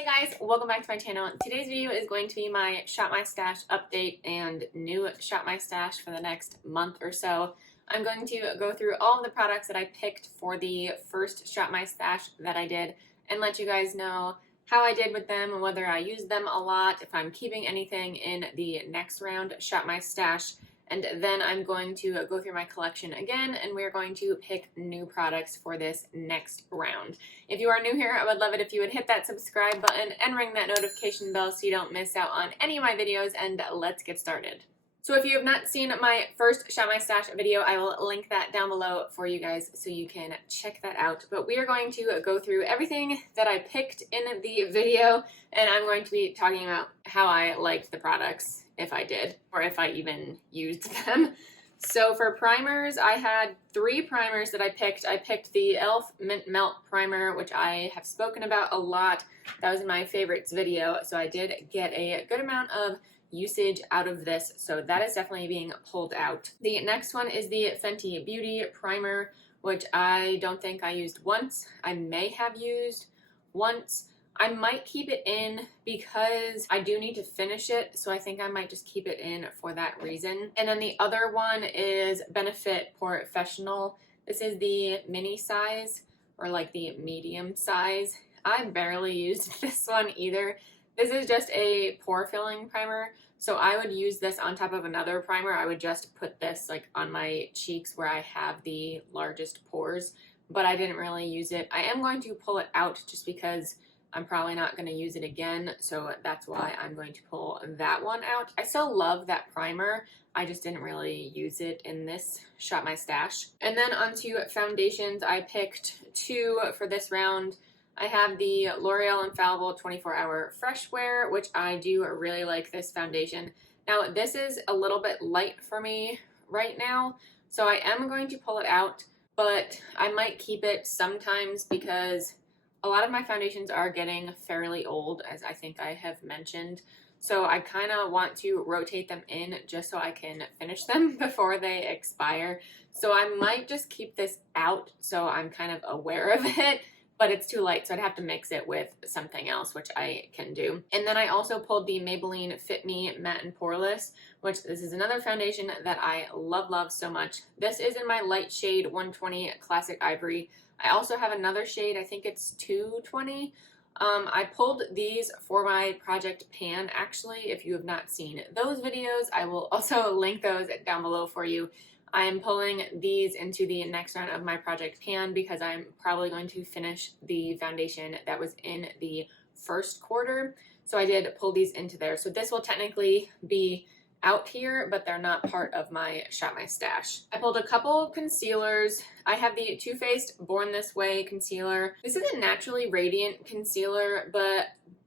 Hey guys, welcome back to my channel. Today's video is going to be my Shop My Stash update and new Shop My Stash for the next month or so. I'm going to go through all of the products that I picked for the first Shop My Stash that I did and let you guys know how I did with them and whether I used them a lot, if I'm keeping anything in the next round Shop My Stash. And then I'm going to go through my collection again, and we're going to pick new products for this next round. If you are new here, I would love it if you would hit that subscribe button and ring that notification bell so you don't miss out on any of my videos, and let's get started. So if you have not seen my first Shop My Stash video, I will link that down below for you guys so you can check that out. But we are going to go through everything that I picked in the video, and I'm going to be talking about how I liked the products, if I did, or if I even used them. So for primers, I had 3 primers that I picked. I picked the e.l.f. Mint Melt Primer, which I have spoken about a lot. That was in my favorites video, so I did get a good amount of usage out of this, so that is definitely being pulled out. The next one is the Fenty Beauty Primer, which I don't think I used once. I may have used once. I might keep it in because I do need to finish it, so I think I might just keep it in for that reason. And then the other one is Benefit Professional. This is the mini size, or like the medium size. I barely used this one either. This is just a pore filling primer, so I would use this on top of another primer. I would just put this like on my cheeks where I have the largest pores, but I didn't really use it. I am going to pull it out just because I'm probably not going to use it again, so that's why I'm going to pull that one out. I still love that primer. I just didn't really use it in this Shop My Stash. And then onto foundations, I picked 2 for this round. I have the L'Oreal Infallible 24-Hour Fresh Wear, which I do really like this foundation. Now, this is a little bit light for me right now, so I am going to pull it out, but I might keep it sometimes because a lot of my foundations are getting fairly old, as I think I have mentioned. So I kind of want to rotate them in just so I can finish them before they expire. So I might just keep this out so I'm kind of aware of it, but it's too light, so I'd have to mix it with something else, which I can do. And then I also pulled the Maybelline Fit Me Matte and Poreless, which this is another foundation that I love so much. This is in my light shade 120 Classic Ivory. I also have another shade, I think it's 220. I pulled these for my Project Pan, actually. If you have not seen those videos, I will also link those down below for you. I am pulling these into the next round of my Project Pan because I'm probably going to finish the foundation that was in the first quarter. So I did pull these into there. So this will technically be out here, but they're not part of my Shop My Stash. I pulled a couple concealers. I have the Too Faced Born This Way concealer. This is a naturally radiant concealer, but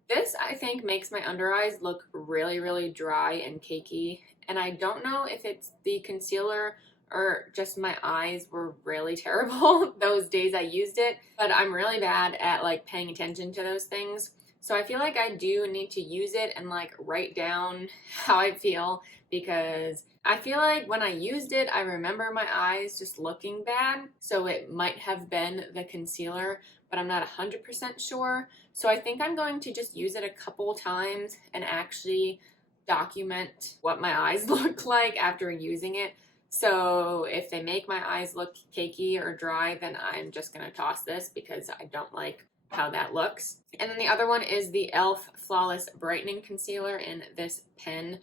this I think makes my under eyes look really dry and cakey. And I don't know if it's the concealer or just my eyes were really terrible those days I used it, but I'm really bad at like paying attention to those things. So I feel like I do need to use it and like write down how I feel, because I feel like when I used it, I remember my eyes just looking bad. So it might have been the concealer, but I'm not 100% sure. So I think I'm going to just use it a couple times and actually document what my eyes look like after using it. So if they make my eyes look cakey or dry, then I'm just going to toss this because I don't like how that looks. And then the other one is the e.l.f. Flawless Brightening Concealer in this pen.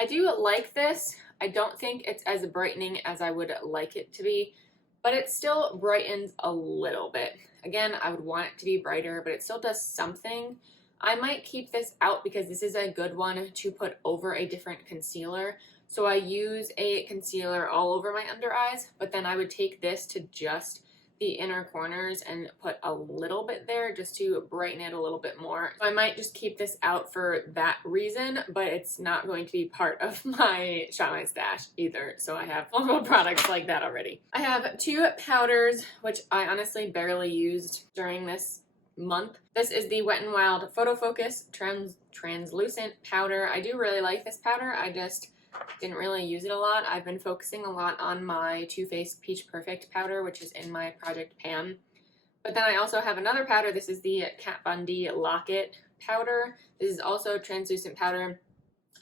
I do like this. I don't think it's as brightening as I would like it to be, but it still brightens a little bit. Again, I would want it to be brighter, but it still does something. I might keep this out because this is a good one to put over a different concealer. So I use a concealer all over my under eyes, but then I would take this to just the inner corners and put a little bit there just to brighten it a little bit more. So I might just keep this out for that reason, but it's not going to be part of my Shop My Stash either. So I have multiple products like that already. I have 2 powders, which I honestly barely used during this month. This is the Wet n Wild Photo Focus Translucent Powder. I do really like this powder. I just didn't really use it a lot. I've been focusing a lot on my Too Faced Peach Perfect powder, which is in my Project Pan. But then I also have another powder. This is the Kat Von D Lock-It powder. This is also translucent powder.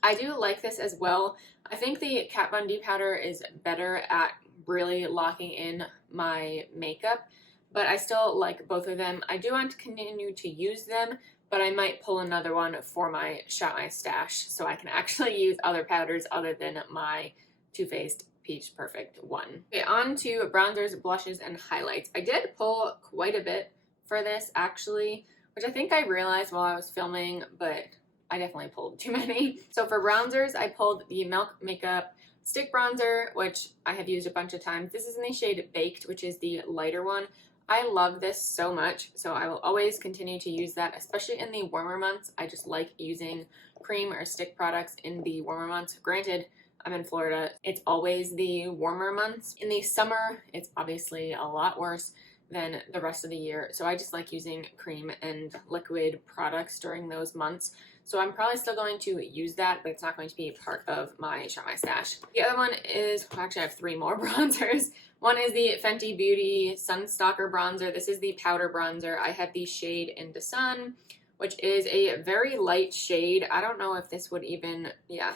I do like this as well. I think the Kat Von D powder is better at really locking in my makeup, but I still like both of them. I do want to continue to use them, but I might pull another one for my Shop My Stash so I can actually use other powders other than my Too Faced Peach Perfect one. Okay, on to bronzers, blushes, and highlights. I did pull quite a bit for this actually, which I think I realized while I was filming, but I definitely pulled too many. So for bronzers, I pulled the Milk Makeup Stick Bronzer, which I have used a bunch of times. This is in the shade Baked, which is the lighter one. I love this so much, so I will always continue to use that, especially in the warmer months. I just like using cream or stick products in the warmer months. Granted, I'm in Florida. It's always the warmer months. In the summer, it's obviously a lot worse than the rest of the year. So I just like using cream and liquid products during those months. So I'm probably still going to use that, but it's not going to be part of my Shop My Stash. The other one is, well, actually I have 3 more bronzers. One is the Fenty Beauty Sunstalker Bronzer. This is the powder bronzer. I have the shade Into Sun, which is a very light shade. I don't know if this would even, yeah.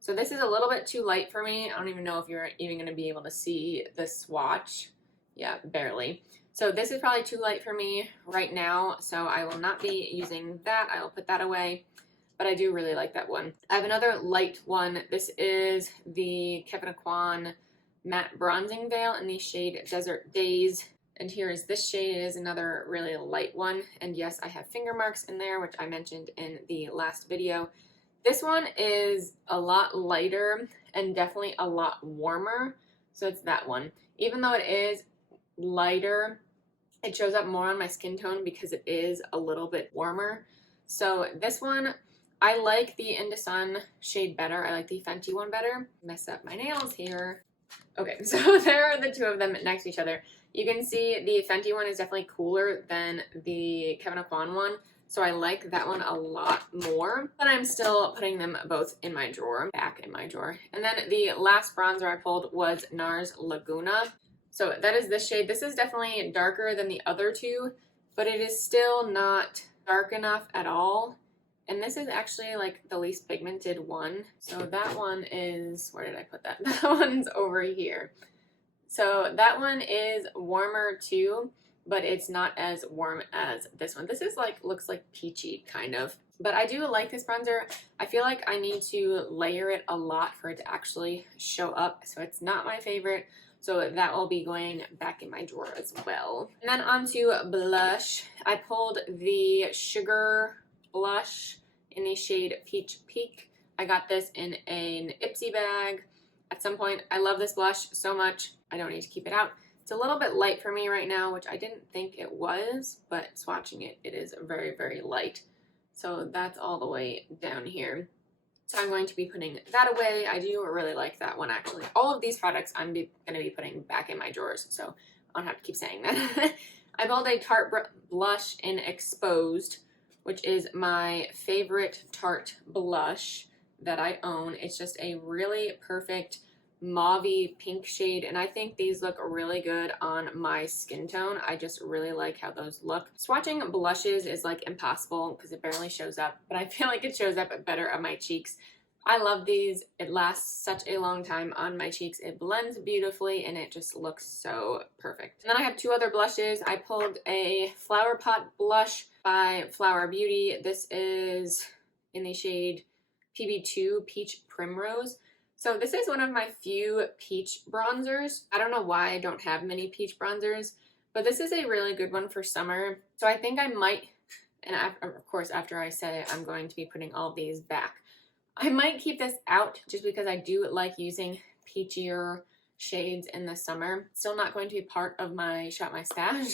So this is a little bit too light for me. I don't even know if you're even going to be able to see the swatch. Yeah, barely. So this is probably too light for me right now, so I will not be using that. I will put that away. But I do really like that one. I have another light one. This is the Kevyn Aucoin Matte Bronzing Veil in the shade Desert Days. And here is this shade. It is another really light one. And yes, I have finger marks in there, which I mentioned in the last video. This one is a lot lighter and definitely a lot warmer. So it's that one. Even though it is lighter, it shows up more on my skin tone because it is a little bit warmer. So this one, I like the Into Sun shade better. I like the Fenty one better. Mess up my nails here. Okay, so there are the two of them next to each other. You can see the Fenty one is definitely cooler than the Kevyn Aucoin one. So I like that one a lot more, but I'm still putting them both in my drawer, back in my drawer. And then the last bronzer I pulled was Nars Laguna. So that is this shade. This is definitely darker than the other two, but it is still not dark enough at all. And this is actually like the least pigmented one. So that one is, where did I put that? That one's over here. So that one is warmer too, but it's not as warm as this one. This is like, looks like peachy kind of. But I do like this bronzer. I feel like I need to layer it a lot for it to actually show up. So it's not my favorite. So that will be going back in my drawer as well. And then onto blush. I pulled the Sugar blush in the shade Peach Peak. I got this in an Ipsy bag at some point. I love this blush so much. I don't need to keep it out. It's a little bit light for me right now, which I didn't think it was, but swatching it, it is very, very light. So that's all the way down here. So I'm going to be putting that away. I do really like that one actually. All of these products I'm going to be putting back in my drawers, so I don't have to keep saying that. I pulled a Tarte blush in Exposed, which is my favorite Tarte blush that I own. It's just a really perfect mauve-y pink shade, and I think these look really good on my skin tone. I just really like how those look. Swatching blushes is like impossible because it barely shows up, but I feel like it shows up better on my cheeks. I love these. It lasts such a long time on my cheeks. It blends beautifully and it just looks so perfect. And then I have 2 other blushes. I pulled a Flower Pot blush by Flower Beauty. This is in the shade PB2 Peach Primrose. So this is one of my few peach bronzers. I don't know why I don't have many peach bronzers, but this is a really good one for summer. So I think I might, and of course after I say it, I'm going to be putting all of these back. I might keep this out just because I do like using peachier shades in the summer. Still not going to be part of my Shop My Stash,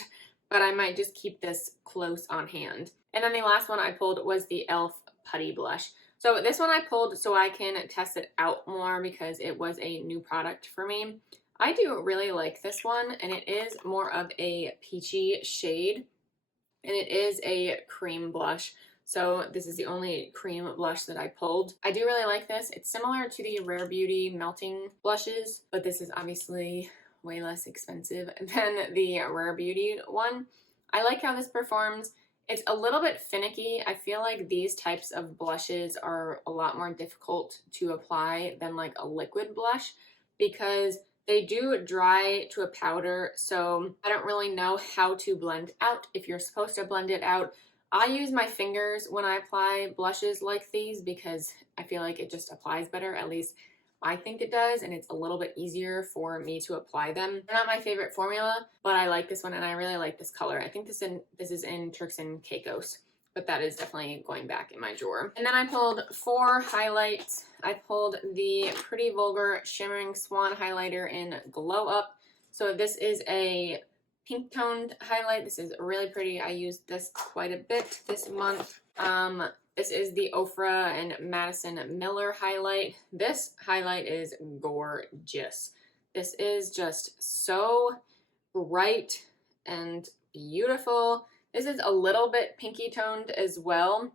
but I might just keep this close on hand. And then the last one I pulled was the e.l.f. Putty Blush. So this one I pulled so I can test it out more because it was a new product for me. I do really like this one, and it is more of a peachy shade, and it is a cream blush. So this is the only cream blush that I pulled. I do really like this. It's similar to the Rare Beauty Melting blushes, but this is obviously way less expensive than the Rare Beauty one. I like how this performs. It's a little bit finicky. I feel like these types of blushes are a lot more difficult to apply than like a liquid blush because they do dry to a powder, so I don't really know how to blend out. If you're supposed to blend it out, I use my fingers when I apply blushes like these because I feel like it just applies better, at least I think it does, and it's a little bit easier for me to apply them. They're not my favorite formula, but I like this one and I really like this color. I think this is in Turks and Caicos, but that is definitely going back in my drawer. And then I pulled 4 highlights. I pulled the Pretty Vulgar Shimmering Swan Highlighter in Glow Up. So this is a pink toned highlight. This is really pretty. I used this quite a bit this month. This is the Ofra and Madison Miller highlight. This highlight is gorgeous. This is just so bright and beautiful. This is a little bit pinky toned as well,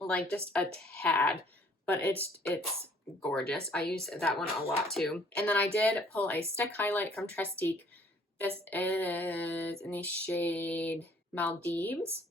like just a tad, but it's gorgeous. I use that one a lot too. And then I did pull a stick highlight from Trestique. This is in the shade Maldives.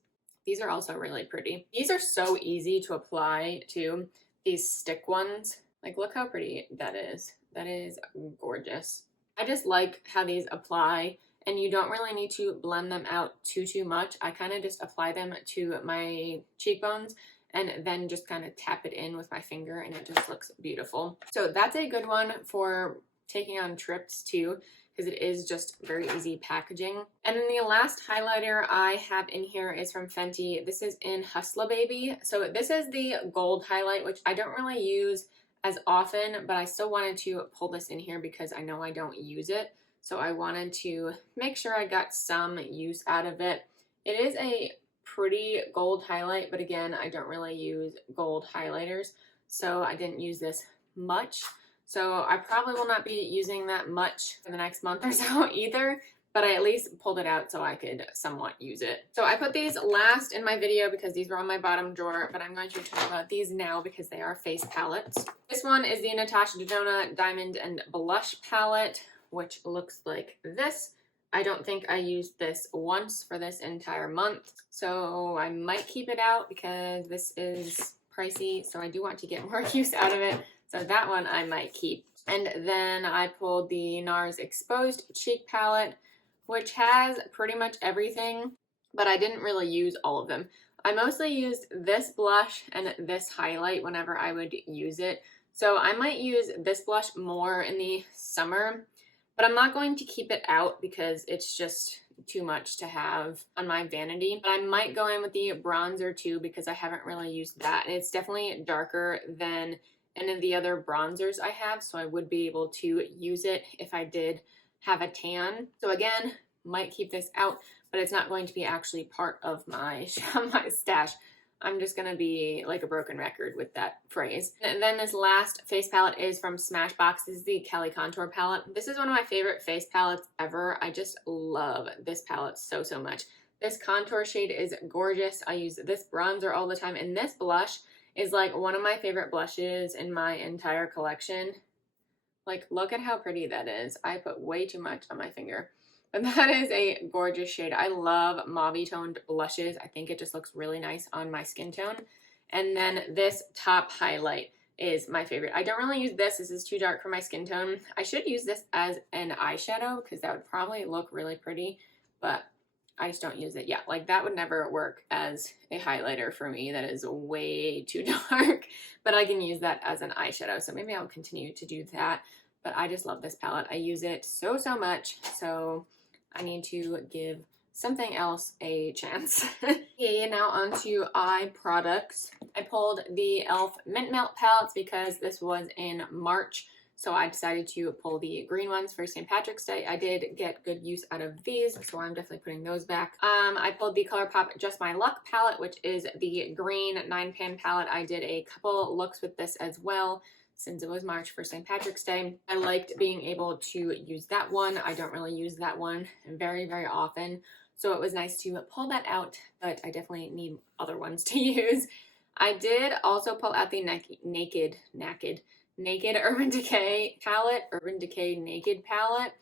These are also really pretty. These are so easy to apply too, these stick ones. Like, look how pretty that is. That is gorgeous. I just like how these apply, and you don't really need to blend them out too much. I kind of just apply them to my cheekbones and then just kind of tap it in with my finger, and it just looks beautiful. So that's a good one for taking on trips too, because it is just very easy packaging. And then the last highlighter I have in here is from Fenty. This is in Hustla Baby. So this is the gold highlight, which I don't really use as often, but I still wanted to pull this in here because I know I don't use it. So I wanted to make sure I got some use out of it. It is a pretty gold highlight, but again, I don't really use gold highlighters, so I didn't use this much. So I probably will not be using that much for the next month or so either, but I at least pulled it out so I could somewhat use it. So I put these last in my video because these were on my bottom drawer, but I'm going to talk about these now because they are face palettes. This one is the Natasha Denona Diamond and Blush palette, which looks like this. I don't think I used this once for this entire month, so I might keep it out because this is pricey, so I do want to get more use out of it. So that one I might keep. And then I pulled the Nars Exposed Cheek Palette, which has pretty much everything, but I didn't really use all of them. I mostly used this blush and this highlight whenever I would use it. So I might use this blush more in the summer, but I'm not going to keep it out because it's just too much to have on my vanity. But I might go in with the bronzer too because I haven't really used that. And it's definitely darker than any of the other bronzers I have, so I would be able to use it if I did have a tan. So again, might keep this out, but it's not going to be actually part of my stash. I'm just gonna be like a broken record with that phrase. And then this last face palette is from Smashbox. This is the Kelly Contour palette. This is one of my favorite face palettes ever. I just love this palette so much. This contour shade is gorgeous. I use this bronzer all the time, and this blush is like one of my favorite blushes in my entire collection. Like, look at how pretty that is. I put way too much on my finger. But that is a gorgeous shade. I love mauve toned blushes. I think it just looks really nice on my skin tone. And then this top highlight is my favorite. I don't really use this. This is too dark for my skin tone. I should use this as an eyeshadow because that would probably look really pretty, but I just don't use it. Yeah, like that would never work as a highlighter for me. That is way too dark, but I can use that as an eyeshadow. So maybe I'll continue to do that. But I just love this palette. I use it so much. So I need to give something else a chance. Okay, now on to eye products. I pulled the e.l.f. Mint Melt palettes because this was in March. So I decided to pull the green ones for St. Patrick's Day. I did get good use out of these, so I'm definitely putting those back. I pulled the ColourPop Just My Luck palette, which is the green 9-pan palette. I did a couple looks with this as well since it was March for St. Patrick's Day. I liked being able to use that one. I don't really use that one very often, so it was nice to pull that out, but I definitely need other ones to use. I did also pull out the Naked Urban Decay palette, Urban Decay Naked palette,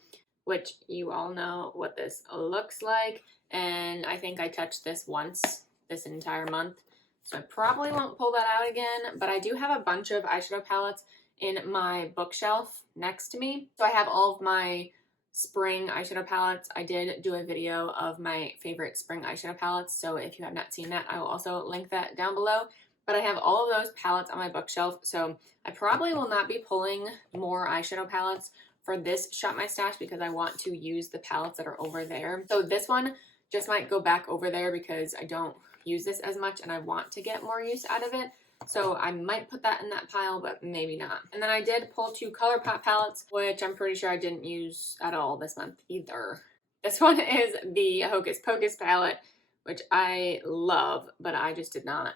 which you all know what this looks like. And I think I touched this once this entire month. So I probably won't pull that out again, but I do have a bunch of eyeshadow palettes in my bookshelf next to me. So I have all of my spring eyeshadow palettes. I did do a video of my favorite spring eyeshadow palettes, so if you have not seen that, I will also link that down below. But I have all of those palettes on my bookshelf, so I probably will not be pulling more eyeshadow palettes for this Shop My Stash because I want to use the palettes that are over there. So this one just might go back over there because I don't use this as much and I want to get more use out of it. So I might put that in that pile, but maybe not. And then I did pull 2 ColourPop palettes, which I'm pretty sure I didn't use at all this month either. This one is the Hocus Pocus palette, which I love, but I just did not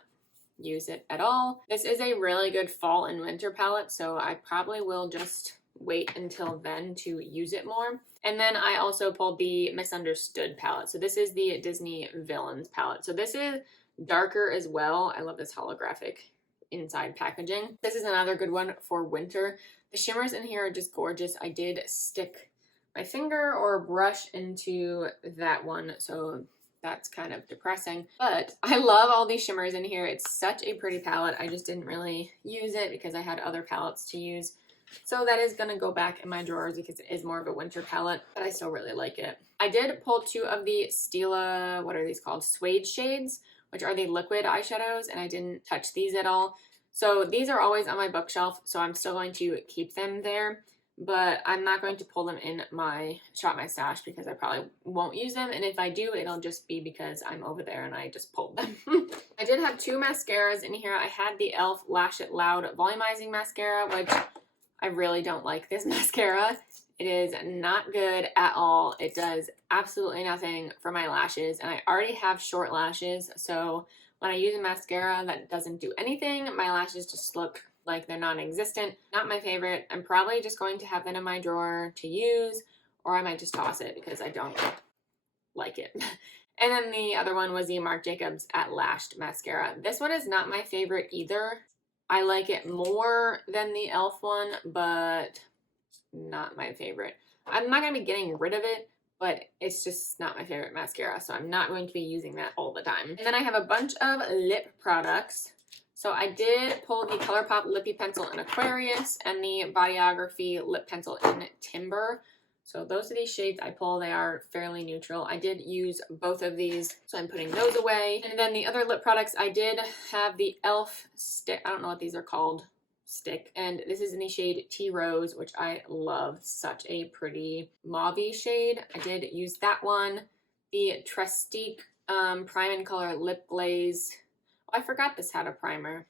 use it at all. This is a really good fall and winter palette, so I probably will just wait until then to use it more. And then I also pulled the Misunderstood palette. So this is the Disney Villains palette. So this is darker as well. I love this holographic inside packaging. This is another good one for winter. The shimmers in here are just gorgeous. I did stick my finger or brush into that one, so that's kind of depressing. But I love all these shimmers in here. It's such a pretty palette. I just didn't really use it because I had other palettes to use. So that is going to go back in my drawers because it is more of a winter palette, but I still really like it. I did pull 2 of the Stila, what are these called? Suede shades, which are the liquid eyeshadows, and I didn't touch these at all. So these are always on my bookshelf, so I'm still going to keep them there, but I'm not going to pull them in my Shop My Stash because I probably won't use them, and if I do, it'll just be because I'm over there and I just pulled them. I did have 2 mascaras in here. I had the e.l.f. Lash It Loud Volumizing Mascara, which I really don't like this mascara. It is not good at all. It does absolutely nothing for my lashes, and I already have short lashes, so when I use a mascara that doesn't do anything, my lashes just look like they're non-existent. Not my favorite. I'm probably just going to have that in my drawer to use, or I might just toss it because I don't like it. And then the other one was the Marc Jacobs At Lashed mascara. This one is not my favorite either. I like it more than the e.l.f. one, but not my favorite. I'm not going to be getting rid of it, but it's just not my favorite mascara, so I'm not going to be using that all the time. And then I have a bunch of lip products. So I did pull the ColourPop Lippy Pencil in Aquarius and the Bodyography Lip Pencil in Timber. So those are these shades I pull. They are fairly neutral. I did use both of these, so I'm putting those away. And then the other lip products, I did have the e.l.f. stick. I don't know what these are called. Stick. And this is in the shade Tea Rose, which I love. Such a pretty mauve-y shade. I did use that one. The Trestique Prime and Color Lip Glaze. Oh, I forgot this had a primer.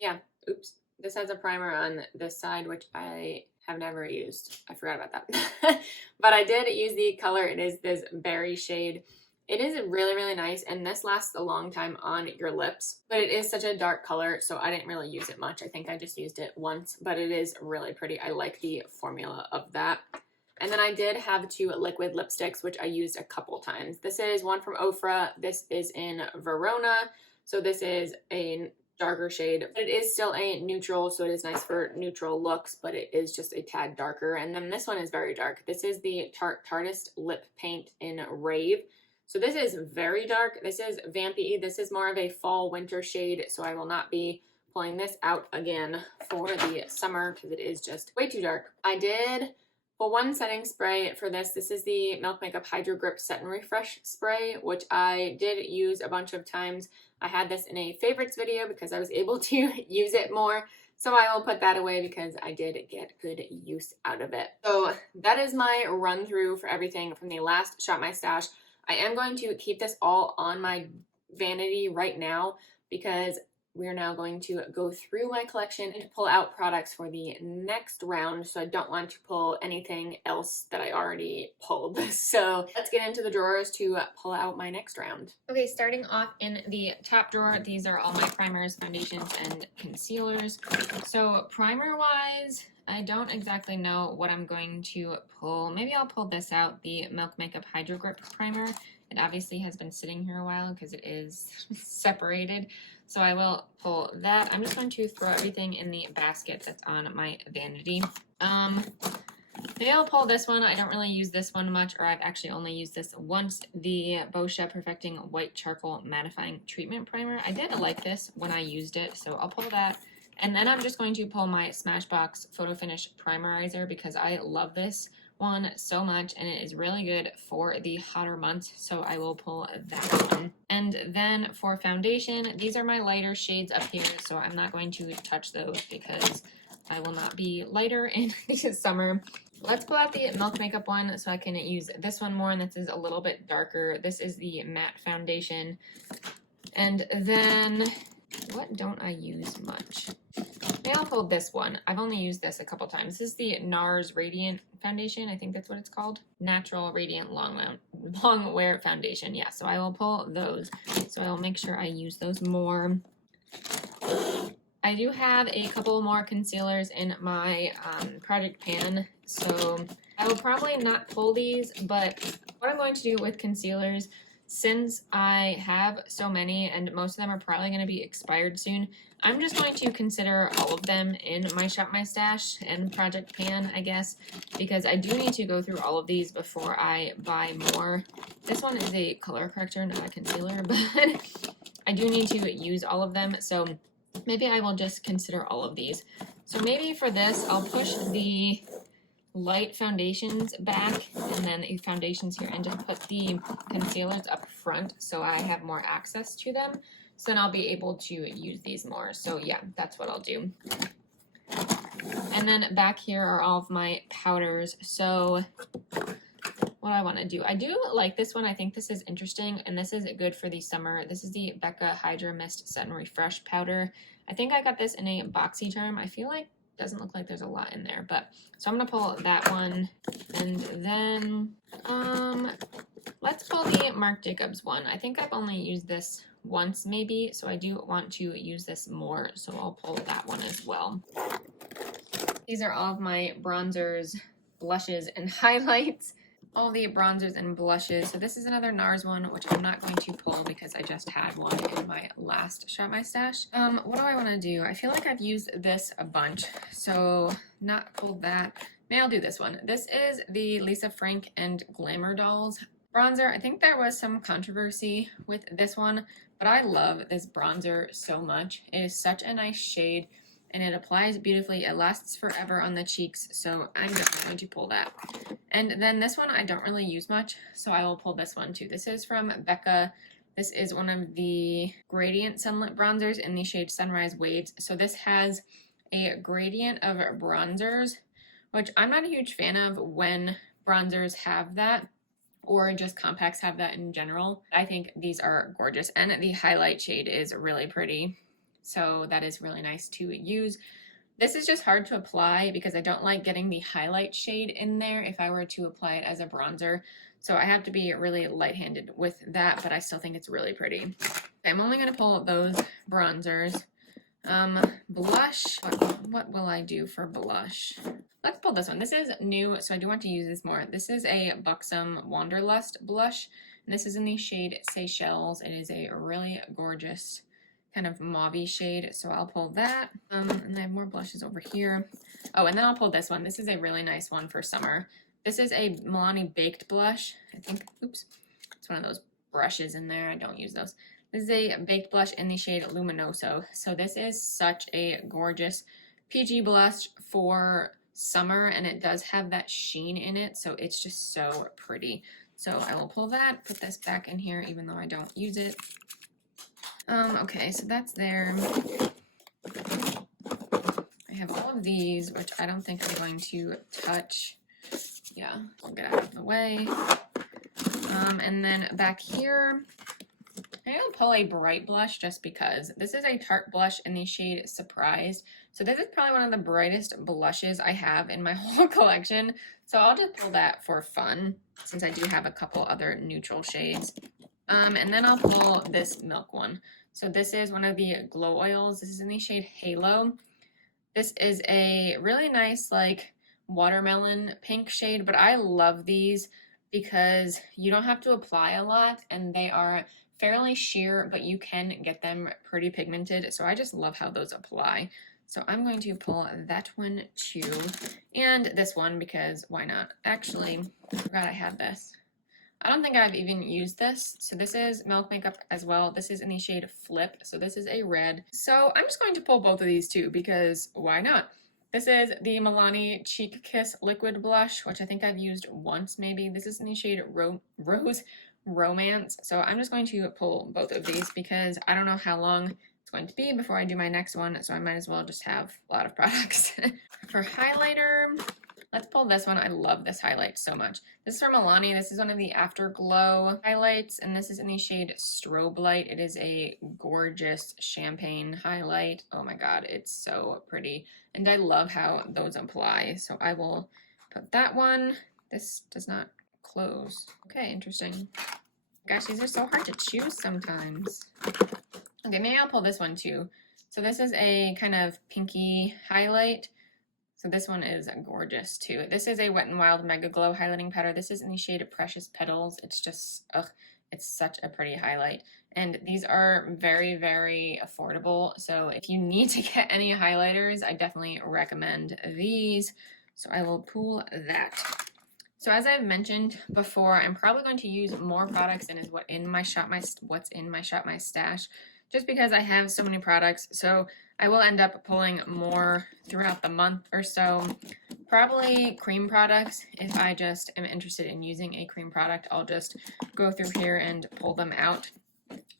Yeah, oops. This has a primer on this side, which I have never used. I forgot about that. But I did use the color. It is this berry shade. It is really, really nice, and this lasts a long time on your lips, but it is such a dark color, so I didn't really use it much. I think I just used it once, but it is really pretty. I like the formula of that. And then I did have 2 liquid lipsticks, which I used a couple times. This is one from Ofra. This is in Verona, so this is a darker shade, but it is still a neutral, so it is nice for neutral looks, but it is just a tad darker. And then this one is very dark. This is the Tarteist Lip Paint in Rave. So this is very dark. This is vampy. This is more of a fall winter shade, so I will not be pulling this out again for the summer because it is just way too dark. I did pull 1 setting spray for this. This is the Milk Makeup Hydro Grip Set and Refresh spray, which I did use a bunch of times. I had this in a favorites video because I was able to use it more. So I will put that away because I did get good use out of it. So that is my run through for everything from the last Shop My Stash. I am going to keep this all on my vanity right now because we're now going to go through my collection and pull out products for the next round. So I don't want to pull anything else that I already pulled. So let's get into the drawers to pull out my next round. Okay, starting off in the top drawer, these are all my primers, foundations, and concealers. So primer-wise, I don't exactly know what I'm going to pull. Maybe I'll pull this out, the Milk Makeup Hydro Grip Primer. It obviously has been sitting here a while because it is separated. So I will pull that. I'm just going to throw everything in the basket that's on my vanity. Maybe I'll pull this one. I don't really use this one much, or I've actually only used this once. The Boscia Perfecting White Charcoal Mattifying Treatment Primer. I did like this when I used it, so I'll pull that. And then I'm just going to pull my Smashbox Photo Finish Primerizer because I love this one so much and it is really good for the hotter months, so I will pull that one. And then for foundation, these are my lighter shades up here, so I'm not going to touch those because I will not be lighter in the summer. Let's pull out the Milk Makeup one so I can use this one more, and this is a little bit darker. This is the matte foundation. And then, what don't I use much? Maybe I'll pull this one. I've only used this a couple times. This is the Nars Radiant Foundation. I think that's what it's called. Natural Radiant Long Wear Foundation. Yeah, so I will pull those. So I will make sure I use those more. I do have a couple more concealers in my project pan, so I will probably not pull these, but what I'm going to do with concealers, since I have so many and most of them are probably going to be expired soon, I'm just going to consider all of them in my Shop My Stash and project pan, I guess, because I do need to go through all of these before I buy more. This one is a color corrector, not a concealer, but I do need to use all of them, so maybe I will just consider all of these. So maybe for this, I'll push the light foundations back and then the foundations here and just put the concealers up front so I have more access to them. So then I'll be able to use these more. So yeah, that's what I'll do. And then back here are all of my powders. So what I want to do, I do like this one. I think this is interesting and this is good for the summer. This is the Becca Hydra Mist Set and Refresh powder. I think I got this in a BoxyCharm. I feel like it doesn't look like there's a lot in there, but so I'm gonna pull that one. And then let's pull the Marc Jacobs one. I think I've only used this once maybe, so I do want to use this more, so I'll pull that one as well. These are all of my bronzers, blushes, and highlights. All the bronzers and blushes. So this is another Nars one, which I'm not going to pull because I just had one in my last Shop My Stash. What do I want to do? I feel like I've used this a bunch, so not pulled that. Maybe I'll do this one. This is the Lisa Frank and Glamour Dolls bronzer. I think there was some controversy with this one, but I love this bronzer so much. It is such a nice shade and it applies beautifully. It lasts forever on the cheeks, so I'm definitely going to pull that. And then this one I don't really use much, so I will pull this one too. This is from Becca. This is one of the Gradient Sunlit Bronzers in the shade Sunrise Waves. So this has a gradient of bronzers, which I'm not a huge fan of when bronzers have that, or just compacts have that in general. I think these are gorgeous, and the highlight shade is really pretty. So that is really nice to use. This is just hard to apply because I don't like getting the highlight shade in there if I were to apply it as a bronzer. So I have to be really light-handed with that, but I still think it's really pretty. Okay, I'm only going to pull those bronzers. Blush, what will I do for blush? Let's pull this one. This is new, so I do want to use this more. This is a Buxom Wanderlust blush, and this is in the shade Seychelles. It is a really gorgeous kind of mauve-y shade, so I'll pull that. And I have more blushes over here. Oh, and then I'll pull this one. This is a really nice one for summer. This is a Milani Baked blush. I think, oops, it's one of those brushes in there. I don't use those. This is a baked blush in the shade Luminoso. So this is such a gorgeous PG blush for summer, and it does have that sheen in it, so it's just so pretty. So I will pull that, put this back in here, even though I don't use it. Okay, so that's there. I have all of these, which I don't think I'm going to touch. Yeah, I'll get out of the way. And then back here, I'm going to pull a bright blush just because. This is a Tarte blush in the shade Surprised. So this is probably one of the brightest blushes I have in my whole collection. So I'll just pull that for fun, since I do have a couple other neutral shades. And then I'll pull this Milk one. So this is one of the glow oils. This is in the shade Halo. This is a really nice like watermelon pink shade, but I love these because you don't have to apply a lot and they are fairly sheer, but you can get them pretty pigmented. So I just love how those apply. So I'm going to pull that one too, and this one because why not? Actually, I forgot I had this. I don't think I've even used this. So this is Milk Makeup as well. This is in the shade Flip. So this is a red. So I'm just going to pull both of these too because why not? This is the Milani Cheek Kiss Liquid Blush, which I think I've used once maybe. This is in the shade Rose Romance. So I'm just going to pull both of these because I don't know how long it's going to be before I do my next one. So I might as well just have a lot of products. For highlighter, let's pull this one. I love this highlight so much. This is from Milani. This is one of the Afterglow highlights, and this is in the shade Strobe Light. It is a gorgeous champagne highlight. Oh my god, it's so pretty. And I love how those apply. So I will put that one. This does not close. Okay, interesting. Gosh, these are so hard to choose sometimes. Okay, maybe I'll pull this one too. So this is a kind of pinky highlight. So this one is gorgeous too. This is a Wet n Wild Mega Glow highlighting powder. This is in the shade Precious Petals. It's just, ugh, it's such a pretty highlight. And these are very, very affordable. So if you need to get any highlighters, I definitely recommend these. So I will pull that. So as I've mentioned before, I'm probably going to use more products than is what's in my Shop My Stash, just because I have so many products. So I will end up pulling more throughout the month or so. Probably cream products. If I just am interested in using a cream product, I'll just go through here and pull them out.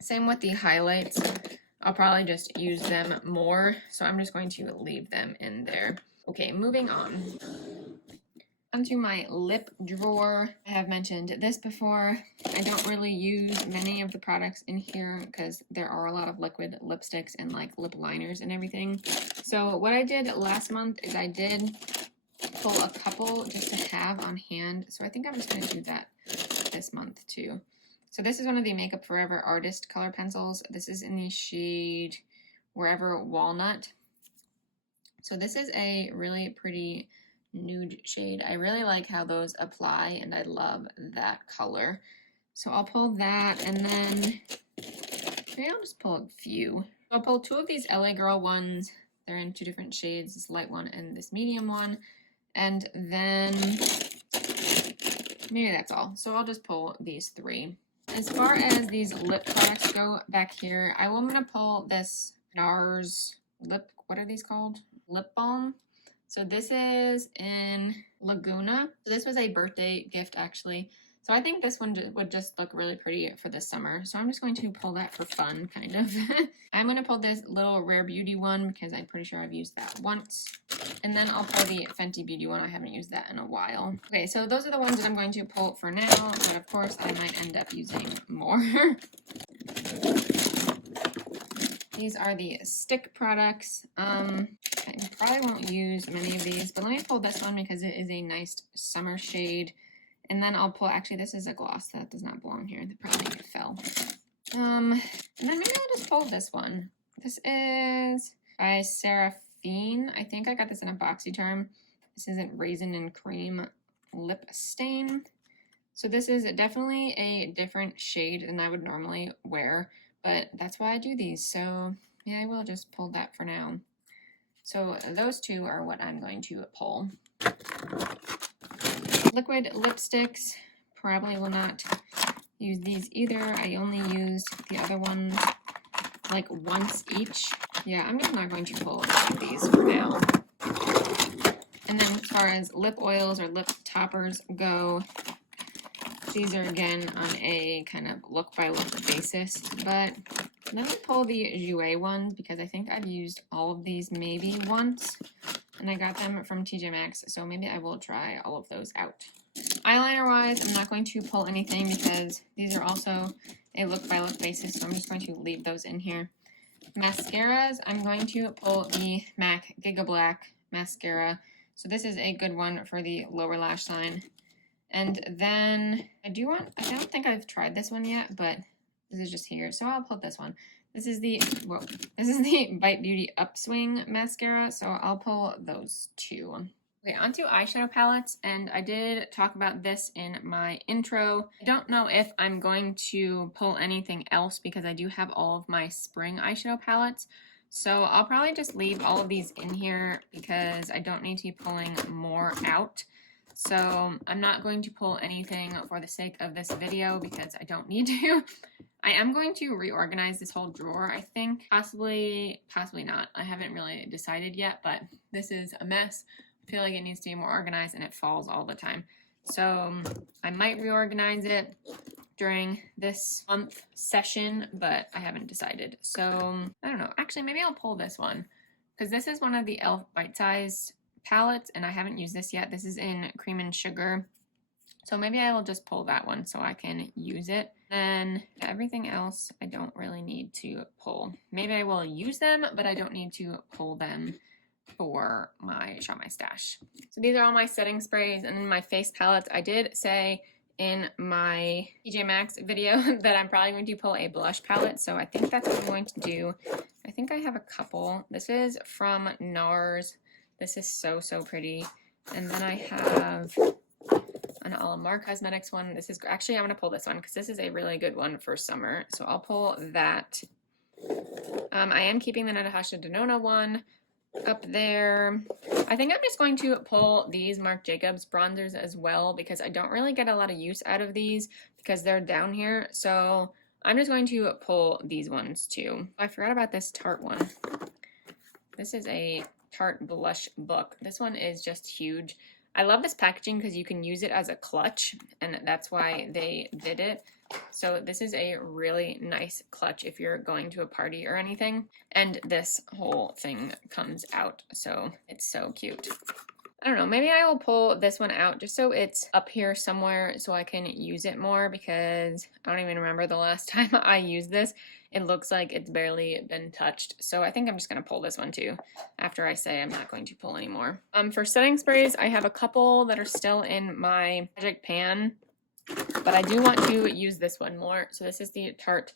Same with the highlights. I'll probably just use them more. So I'm just going to leave them in there. Okay, moving on. Onto my lip drawer. I have mentioned this before. I don't really use many of the products in here because there are a lot of liquid lipsticks and like lip liners and everything. So what I did last month is I did pull a couple just to have on hand. So I think I'm just going to do that this month too. So this is one of the Makeup Forever Artist color pencils. This is in the shade Wherever Walnut. So this is a really pretty nude shade. I really like how those apply and I love that color. So I'll pull that and then maybe I'll just pull a few. I'll pull two of these LA Girl ones. They're in two different shades, this light one and this medium one. And then maybe that's all. So I'll just pull these three. As far as these lip products go back here, I'm going to pull this Nars lip, what are these called? Lip balm. So this is in Laguna. So this was a birthday gift actually. So I think this one would just look really pretty for the summer. So I'm just going to pull that for fun, kind of. I'm going to pull this little Rare Beauty one because I'm pretty sure I've used that once. And then I'll pull the Fenty Beauty one. I haven't used that in a while. Okay, so those are the ones that I'm going to pull for now. But of course, I might end up using more. These are the stick products. I probably won't use many of these, but let me pull this one because it is a nice summer shade. And then I'll pull, actually this is a gloss that does not belong here. That probably fell. And then maybe I'll just pull this one. This is by Seraphine. I think I got this in a BoxyCharm. This isn't Raisin and Cream Lip Stain. So this is definitely a different shade than I would normally wear, but that's why I do these. So yeah, I will just pull that for now. So those two are what I'm going to pull. Liquid lipsticks, probably will not use these either. I only used the other ones like once each. Yeah, I'm just not going to pull these for now. And then as far as lip oils or lip toppers go, these are again on a kind of look by look basis, but let me pull the Jouer ones because I think I've used all of these maybe once and I got them from TJ Maxx, so maybe I will try all of those out. Eyeliner wise, I'm not going to pull anything because these are also a look by look basis, so I'm just going to leave those in here. Mascaras, I'm going to pull the MAC Giga Black mascara. So this is a good one for the lower lash line. And then I don't think I've tried this one yet, but this is just here, so I'll pull this one. This is the Bite Beauty Upswing mascara, so I'll pull those two. Okay, onto eyeshadow palettes, and I did talk about this in my intro. I don't know if I'm going to pull anything else because I do have all of my spring eyeshadow palettes. So I'll probably just leave all of these in here because I don't need to be pulling more out. So I'm not going to pull anything for the sake of this video because I don't need to. I am going to reorganize this whole drawer, I think. Possibly not. I haven't really decided yet, but this is a mess. I feel like it needs to be more organized and it falls all the time. So I might reorganize it during this month session, but I haven't decided. So I don't know. Actually, maybe I'll pull this one because this is one of the e.l.f. bite-sized palettes and I haven't used this yet. This is in Cream and Sugar. So maybe I will just pull that one so I can use it. Then everything else I don't really need to pull. Maybe I will use them, but I don't need to pull them for my Shop My Stash. So these are all my setting sprays and then my face palettes. I did say in my TJ Maxx video that I'm probably going to pull a blush palette, so I think that's what I'm going to do. I think I have a couple. This is from Nars. This is so pretty. And then I have an Marc Cosmetics one. This is actually, I'm going to pull this one because this is a really good one for summer, so I'll pull that. I am keeping the Natasha Denona one up there. I think I'm just going to pull these Marc Jacobs bronzers as well because I don't really get a lot of use out of these because they're down here. So I'm just going to pull these ones too. I forgot about this Tarte one. This is a Tarte blush book. This one is just huge. I love this packaging because you can use it as a clutch and that's why they did it. So this is a really nice clutch if you're going to a party or anything. And this whole thing comes out, so it's so cute. I don't know, maybe I will pull this one out just so it's up here somewhere so I can use it more because I don't even remember the last time I used this. It looks like it's barely been touched. So I think I'm just going to pull this one too after I say I'm not going to pull anymore. For setting sprays, I have a couple that are still in my Magic Pan. But I do want to use this one more. So this is the Tarte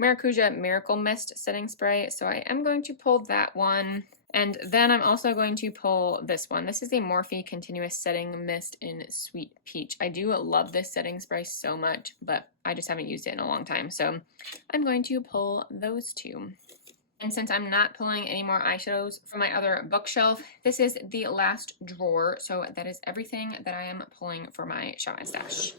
Maracuja Miracle Mist setting spray. So I am going to pull that one. And then I'm also going to pull this one. This is the Morphe Continuous Setting Mist in Sweet Peach. I do love this setting spray so much, but I just haven't used it in a long time. So I'm going to pull those two. And since I'm not pulling any more eyeshadows from my other bookshelf, this is the last drawer. So that is everything that I am pulling for my Shop My Stash.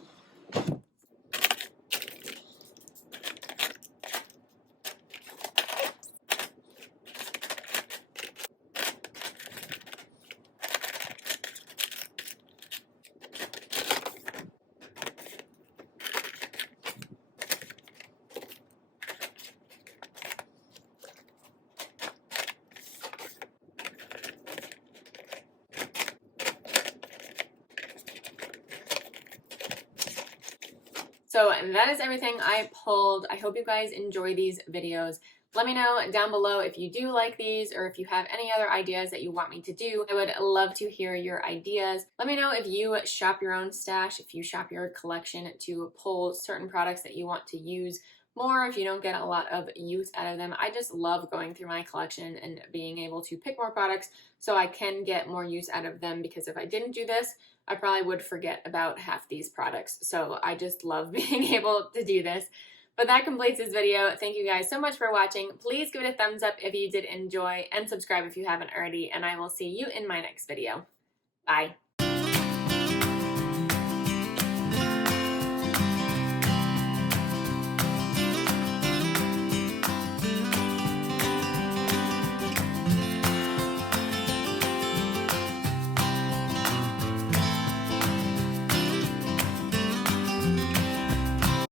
So that is everything I pulled. I hope you guys enjoy these videos. Let me know down below if you do like these or if you have any other ideas that you want me to do. I would love to hear your ideas. Let me know if you shop your own stash, if you shop your collection to pull certain products that you want to use more, if you don't get a lot of use out of them. I just love going through my collection and being able to pick more products so I can get more use out of them, because if I didn't do this, I probably would forget about half these products. So I just love being able to do this. But that completes this video. Thank you guys so much for watching. Please give it a thumbs up if you did enjoy and subscribe if you haven't already. And I will see you in my next video. Bye.